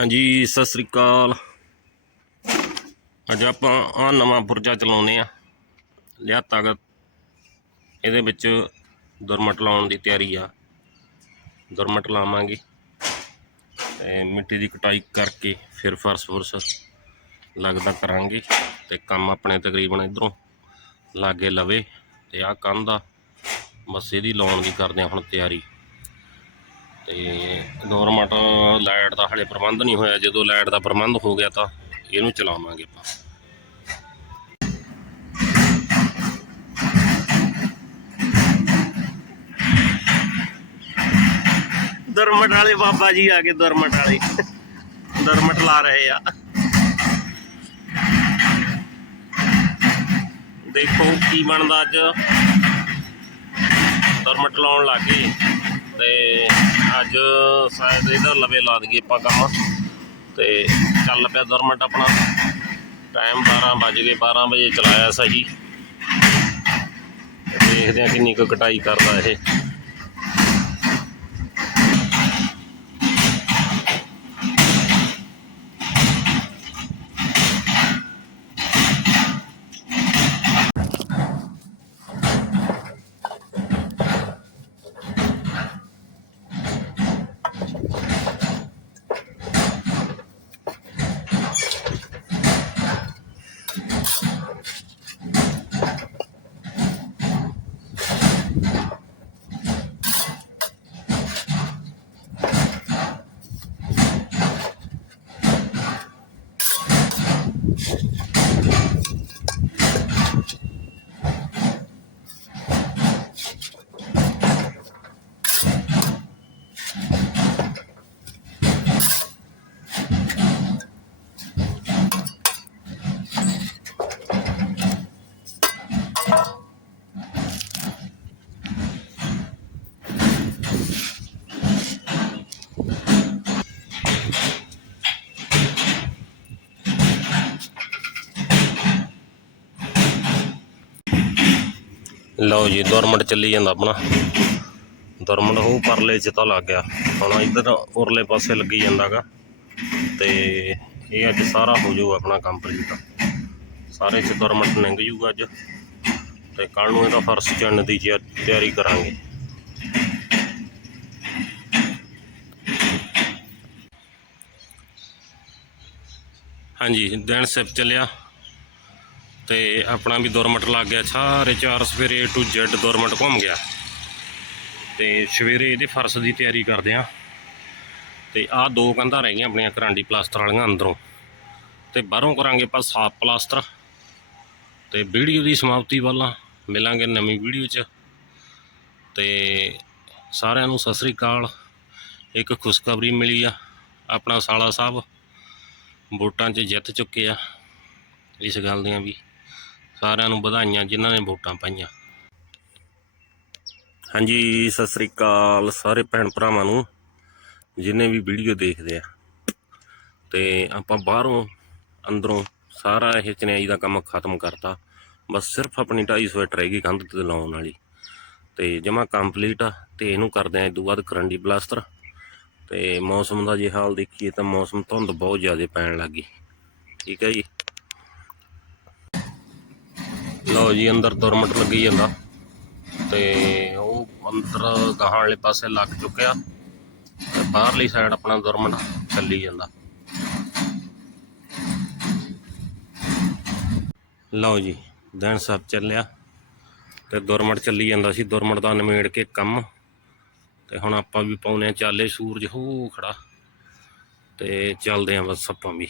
ਹਾਂਜੀ, ਸਤਿ ਸ੍ਰੀ ਅਕਾਲ। ਅੱਜ ਆਪਾਂ ਆ ਨਵਾਂ ਪੁਰਜਾ ਚਲਾਉਨੇ ਆ। ਲਿਆ ਤਾਕਤ ਇਹਦੇ ਵਿੱਚ ਦੁਰਮਟ ਲਾਉਣ ਦੀ ਤਿਆਰੀ ਆ। ਦੁਰਮਟ ਲਾਵਾਂਗੇ। ਤੇ ਮਿੱਟੀ ਦੀ ਕਟਾਈ ਕਰਕੇ ਫਿਰ ਫਰਸ਼ ਫੁਰਸ਼ ਲੱਗਦਾ ਕਰਾਂਗੇ। ਤੇ ਕੰਮ ਆਪਣੇ ਤਕਰੀਬਨ ਇਧਰੋਂ ਲਾਗੇ ਲਵੇ। ਤੇ ਆ ਕੰਧ ਆ। ਬਸ ਇਹਦੀ ਲਾਉਣ ਦੀ ਕਰਦੇ ਆ ਹੁਣ ਤਿਆਰੀ। ਤੇ ਗਵਰਨਮੈਂਟ ਲਾਈਟ ਦਾ ਹਲੇ ਪ੍ਰਬੰਧ ਨਹੀਂ ਹੋਇਆ। ਜਦੋਂ ਲਾਈਟ ਦਾ ਪ੍ਰਬੰਧ ਹੋ ਗਿਆ ਤਾਂ ਇਹਨੂੰ ਚਲਾਵਾਂਗੇ ਆਪਾਂ। ਦਰਮਟ ਵਾਲੇ ਬਾਬਾ ਜੀ ਆ ਗਏ ਦਰਮਟ ਵਾਲੇ। ਦਰਮਟ ਲਾ ਰਹੇ ਆ। ਦੇਖੋ ਕੀ ਬਣਦਾ ਅੱਜ। ਦਰਮਟ ਲਾਉਣ ਲੱਗੇ ਤੇ ਅੱਜ ਸ਼ਾਇਦ ਇਹਦਾ ਲਵੇ ਲਾ ਦਈਏ ਆਪਾਂ ਕੰਮ। ਤੇ ਚੱਲ ਪਿਆ ਦਰਮਟ ਆਪਣਾ। ਟਾਈਮ 12 ਵੱਜ ਗਏ 12 ਵਜੇ ਚਲਾਇਆ ਸਹੀ। ਦੇਖਦੇ ਆ ਕਿੰਨੀ ਕੁ ਕਟਾਈ ਕਰਦਾ ਇਹ। ਲਓ ਜੀ, ਦੁਰਮਟ ਚੱਲੀ ਜਾਂਦਾ ਆਪਣਾ। ਦੁਰਮਟ ਉਹ ਪਰਲੇ ਚ ਤਾਂ ਲੱਗ ਗਿਆ। ਹੁਣ ਇੱਧਰ ਉਰਲੇ ਪਾਸੇ ਲੱਗੀ ਜਾਂਦਾਗਾ। ਤੇ ਇਹ ਅੱਜ ਸਾਰਾ ਹੋ ਜਾਊ ਆਪਣਾ ਕੰਪਲੀਟ ਸਾਰੇ ਚ ਦੌਰਮਟ ਨਿੰਗ ਜੂਗਾ ਅੱਜ। ਤੇ ਕੱਲ ਨੂੰ ਇਹਦਾ ਫਰਸ਼ ਚੜਨ ਦੀ ਤਿਆ- ਤਿਆਰੀ ਕਰਾਂਗੇ। ਹਾਂਜੀ, ਦਿਨ ਸਿਪ ਚੱਲਿਆ। ਤੇ ਆਪਣਾ ਵੀ ਦੁਰਮਟ ਲੱਗ ਗਿਆ, ਸਾਰੇ ਚਾਰ ਸਵੇਰੇ ਟੂ ਜ਼ੈਡ ਦੁਰਮਟ ਘੁੰਮ ਗਿਆ। ਤੇ ਸਵੇਰੇ ਇਹਦੇ ਫਰਸ਼ ਦੀ ਤਿਆਰੀ ਕਰਦੇ ਆ। ਤੇ ਆਹ ਦੋ ਕੰਧਾਂ ਰਹਿ ਗਈਆਂ ਆਪਣੀਆਂ ਕਰਾਂਡੀ ਪਲਾਸਟਰ ਵਾਲੀਆਂ ਅੰਦਰੋਂ। ਤੇ ਬਾਹਰੋਂ ਕਰਾਂਗੇ ਆਪਾਂ ਸਾਫ਼ ਪਲਾਸਟਰ। ਤੇ ਵੀਡੀਓ ਦੀ ਸਮਾਪਤੀ ਵੱਲਾਂ ਮਿਲਾਂਗੇ ਨਵੀਂ ਵੀਡੀਓ 'ਚ। ਤੇ ਸਾਰਿਆਂ ਨੂੰ ਸਤਿ ਸ੍ਰੀ ਅਕਾਲ। ਇੱਕ ਖੁਸ਼ਖਬਰੀ ਮਿਲੀ ਆ ਆਪਣਾ ਸਾਲਾ ਸਾਹਿਬ। ਵੋਟਾਂ 'ਚ ਜਿੱਤ ਚੁੱਕੇ ਆ। ਇਸ ਗੱਲ ਦੀਆਂ ਵੀ। ਸਾਰਿਆਂ ਨੂੰ ਵਧਾਈਆਂ ਜਿਨ੍ਹਾਂ ਨੇ ਵੋਟਾਂ ਪਾਈਆਂ। ਹਾਂਜੀ, ਸਤਿ ਸ੍ਰੀ ਅਕਾਲ ਸਾਰੇ ਭੈਣ ਭਰਾਵਾਂ ਨੂੰ, ਜਿਨੇ ਵੀ ਵੀਡੀਓ ਦੇਖਦੇ ਆ। ਤੇ ਆਪਾਂ ਬਾਹਰੋਂ, ਅੰਦਰੋਂ ਸਾਰਾ ਇਹ ਚਨਿਆਈ ਦਾ ਕੰਮ ਖਤਮ ਕਰਤਾ। ਬਸ ਸਿਰਫ ਆਪਣੀ 250 ਸਵੈਟਰ ਰਹਿ ਗਈ ਕੰਧ ਤੇ ਲਾਉਣ ਵਾਲੀ। ਤੇ ਜਮਾ ਕੰਪਲੀਟ ਆ ਤੇ ਇਹਨੂੰ ਕਰਦੇ ਆ ਇਹ ਤੋਂ ਬਾਅਦ ਕਰੰਡੀ ਪਲਾਸਟਰ ਤੇ ਮੌਸਮ ਦਾ ਜੇ ਹਾਲ ਦੇਖੀਏ ਤਾਂ ਮੌਸਮ ਧੁੰਦ ਬਹੁਤ ਜ਼ਿਆਦਾ ਪੈਣ ਲੱਗੀ ਠੀਕ ਹੈ ਜੀ। ਲਓ ਜੀ, ਅੰਦਰ ਦੁਰਮਟ ਲੱਗੀ ਜਾਂਦਾ। ਤੇ ਉਹ ਅੰਦਰ ਗਾਹਾਂ ਵਾਲੇ ਪਾਸੇ ਲੱਗ ਚੁੱਕਿਆ। ਤੇ ਬਾਹਰਲੀ ਸਾਈਡ ਆਪਣਾ ਦੁਰਮਟ ਚੱਲੀ ਜਾਂਦਾ। ਲਓ ਜੀ ਦਿਨ ਸਭ ਚੱਲਿਆ। ਤੇ ਦੁਰਮਟ ਚੱਲੀ ਜਾਂਦਾ ਸੀ। ਦੁਰਮਟ ਦਾ ਨਿਮੇੜ ਕੇ ਕੰਮ। ਤੇ ਹੁਣ ਆਪਾਂ ਵੀ ਪਾਉਨੇ ਆ ਚਾਲੇ ਸੂਰਜ, ਹੋ ਖੜਾ। ਤੇ ਚੱਲਦੇ ਆਂ ਬਸ ਆਪਾਂ ਵੀ।